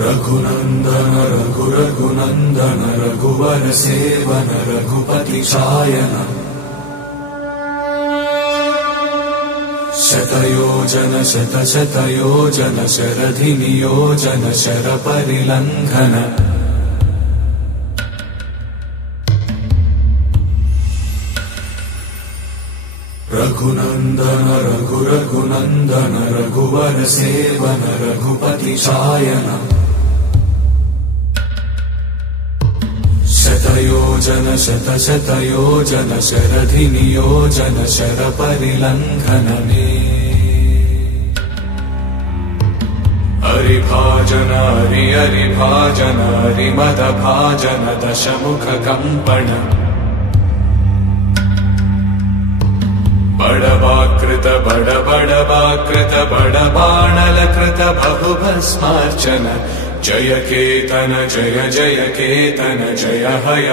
रघुनंदन रघुरघुनंदन रघुवर सेवन रघुपति शायन शतयोजन शतशतयोजन शरधि नियोजन शरपरिलंघन रघुनंदन रघुरघुनंदन रघुवर सेवन रघुपति शायन शतयोजन शतशतयोजन शरधि नियोजन शरपरिलंघन हरिभाजन हरिभाजन हरिमदभाजन दशमुख कंपन बड़वाकृत बड़बाणलकृत बहुभस्मार्चन जय केतन जय जय केतन जय हय